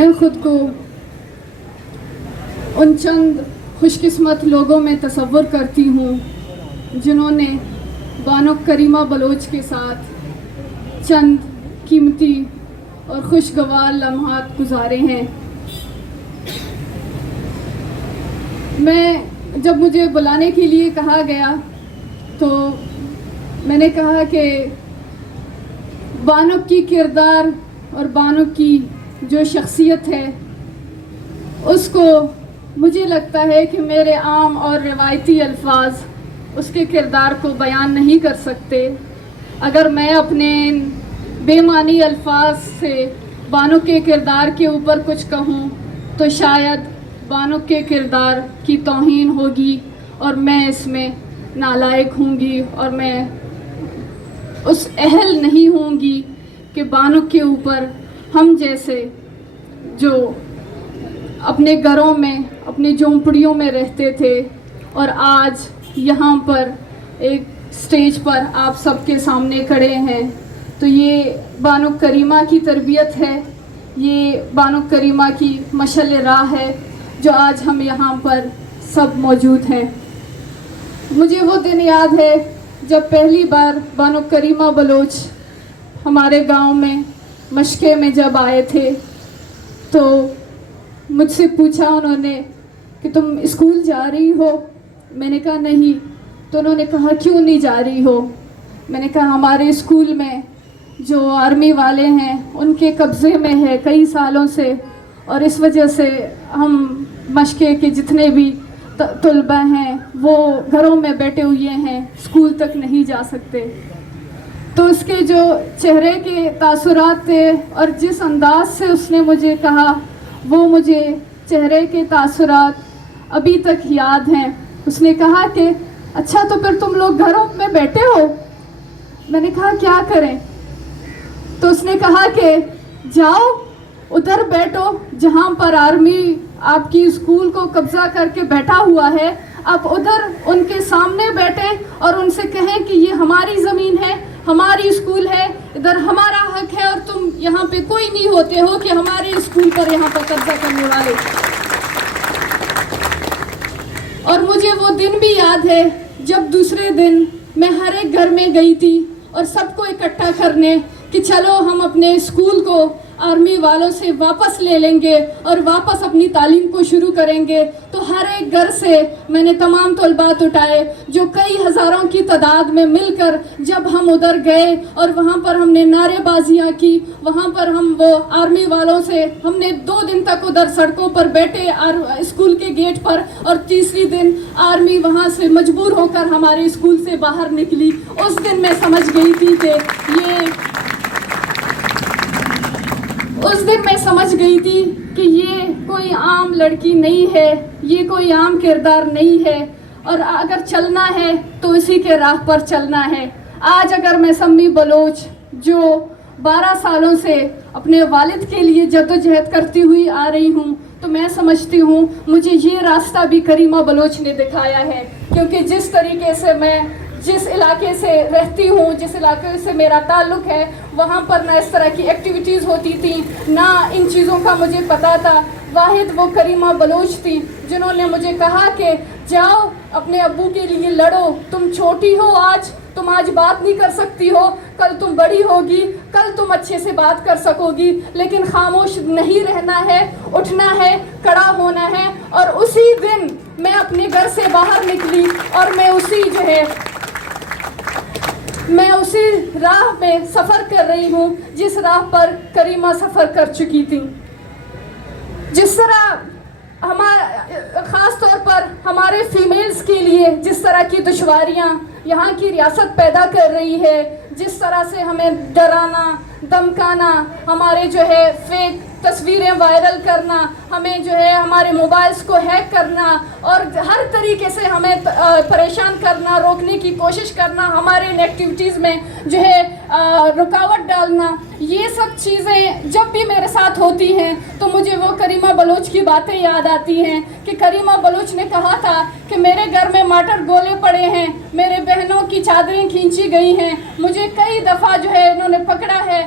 میں خود کو ان چند خوش قسمت لوگوں میں تصور کرتی ہوں جنہوں نے بانو کریمہ بلوچ کے ساتھ چند قیمتی اور خوشگوار لمحات گزارے ہیں۔ جب مجھے بلانے کے لیے کہا گیا تو میں نے کہا کہ بانو کی کردار اور بانو کی جو شخصیت ہے اس کو مجھے لگتا ہے کہ میرے عام اور روایتی الفاظ اس کے کردار کو بیان نہیں کر سکتے۔ اگر میں اپنے بے معنی الفاظ سے بانو کے کردار کے اوپر کچھ کہوں تو شاید بانو کے کردار کی توہین ہوگی اور میں اس میں نالائق ہوں گی اور میں اس اہل نہیں ہوں گی کہ بانو کے اوپر ہم جیسے جو اپنے گھروں میں اپنی جھونپڑیوں میں رہتے تھے اور آج یہاں پر ایک سٹیج پر آپ سب کے سامنے کھڑے ہیں، تو یہ بانو کریمہ کی تربیت ہے، یہ بانو کریمہ کی مشعل راہ ہے جو آج ہم یہاں پر سب موجود ہیں۔ مجھے وہ دن یاد ہے جب پہلی بار بانو کریمہ بلوچ ہمارے گاؤں میں مشقے میں جب آئے تھے تو مجھ سے پوچھا انہوں نے کہ تم اسکول جا رہی ہو؟ میں نے کہا نہیں۔ تو انہوں نے کہا کیوں نہیں جا رہی ہو؟ میں نے کہا ہمارے اسکول میں جو آرمی والے ہیں ان کے قبضے میں ہے کئی سالوں سے، اور اس وجہ سے ہم مشقے کے جتنے بھی طلبہ ہیں وہ گھروں میں بیٹھے ہوئے ہیں، اسکول تک نہیں جا سکتے۔ تو اس کے جو چہرے کے تاثرات تھے اور جس انداز سے اس نے مجھے کہا وہ مجھے چہرے کے تاثرات ابھی تک یاد ہیں۔ اس نے کہا کہ اچھا تو پھر تم لوگ گھروں میں بیٹھے ہو؟ میں نے کہا کیا کریں؟ تو اس نے کہا کہ جاؤ ادھر بیٹھو جہاں پر آرمی آپ کی اسکول کو قبضہ کر کے بیٹھا ہوا ہے، آپ ادھر ان کے سامنے بیٹھیں اور ان سے کہیں کہ یہ ہماری زمین ہے، ہماری اسکول ہے، ادھر ہمارا حق ہے اور تم یہاں پہ کوئی نہیں ہوتے ہو کہ ہمارے اسکول پر یہاں پر قبضہ کرنے والے۔ اور مجھے وہ دن بھی یاد ہے جب دوسرے دن میں ہر ایک گھر میں گئی تھی اور سب کو اکٹھا کرنے کہ چلو ہم اپنے اسکول کو آرمی والوں سے واپس لے لیں گے اور واپس اپنی تعلیم کو شروع کریں گے۔ تو ہر ایک گھر سے میں نے تمام طلبات اٹھائے جو کئی ہزاروں کی تعداد میں مل کر جب ہم ادھر گئے اور وہاں پر ہم نے نعرے بازیاں کی، وہاں پر ہم وہ آرمی والوں سے ہم نے 2 دن تک ادھر سڑکوں پر بیٹھے اسکول کے گیٹ پر، اور تیسری دن آرمی وہاں سے مجبور ہو کر ہمارے اسکول سے باہر نکلی۔ اس دن میں سمجھ گئی تھی کہ یہ کوئی عام لڑکی نہیں ہے، یہ کوئی عام کردار نہیں ہے، اور اگر چلنا ہے تو اسی کے راہ پر چلنا ہے۔ آج اگر میں سمی بلوچ جو 12 سالوں سے اپنے والد کے لیے جدوجہد کرتی ہوئی آ رہی ہوں تو میں سمجھتی ہوں مجھے یہ راستہ بھی کریمہ بلوچ نے دکھایا ہے، کیونکہ جس طریقے سے میں جس علاقے سے رہتی ہوں، جس علاقے سے میرا تعلق ہے، وہاں پر نہ اس طرح کی ایکٹیویٹیز ہوتی تھیں، نہ ان چیزوں کا مجھے پتا تھا۔ واحد وہ کریمہ بلوچ تھی جنہوں نے مجھے کہا کہ جاؤ اپنے ابو کے لیے لڑو، تم چھوٹی ہو، تم آج بات نہیں کر سکتی ہو، کل تم بڑی ہوگی، کل تم اچھے سے بات کر سکو گی، لیکن خاموش نہیں رہنا ہے، اٹھنا ہے، کھڑا ہونا ہے۔ اور اسی دن میں اپنے گھر سے باہر نکلی اور میں اسی راہ میں سفر کر رہی ہوں جس راہ پر کریمہ سفر کر چکی تھی۔ جس طرح خاص طور پر ہمارے فیمیلز کے لیے جس طرح کی دشواریاں یہاں کی ریاست پیدا کر رہی ہے، جس طرح سے ہمیں ڈرانا، دھمکانا، ہمارے جو ہے فیک تصویریں وائرل کرنا، ہمیں جو ہے ہمارے موبائلز کو ہیک کرنا اور ہر طریقے سے ہمیں پریشان کرنا، روکنے کی کوشش کرنا، ہمارے ان ایکٹیویٹیز میں جو ہے رکاوٹ ڈالنا، یہ سب چیزیں جب بھی میرے ساتھ ہوتی ہیں تو مجھے وہ کریمہ بلوچ کی باتیں یاد آتی ہیں کہ کریمہ بلوچ نے کہا تھا کہ میرے گھر میں مارٹر گولے پڑے ہیں، میرے بہنوں کی چادریں کھینچی گئی ہیں، مجھے کئی دفعہ جو ہے انہوں نے پکڑا ہے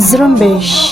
Zrumbish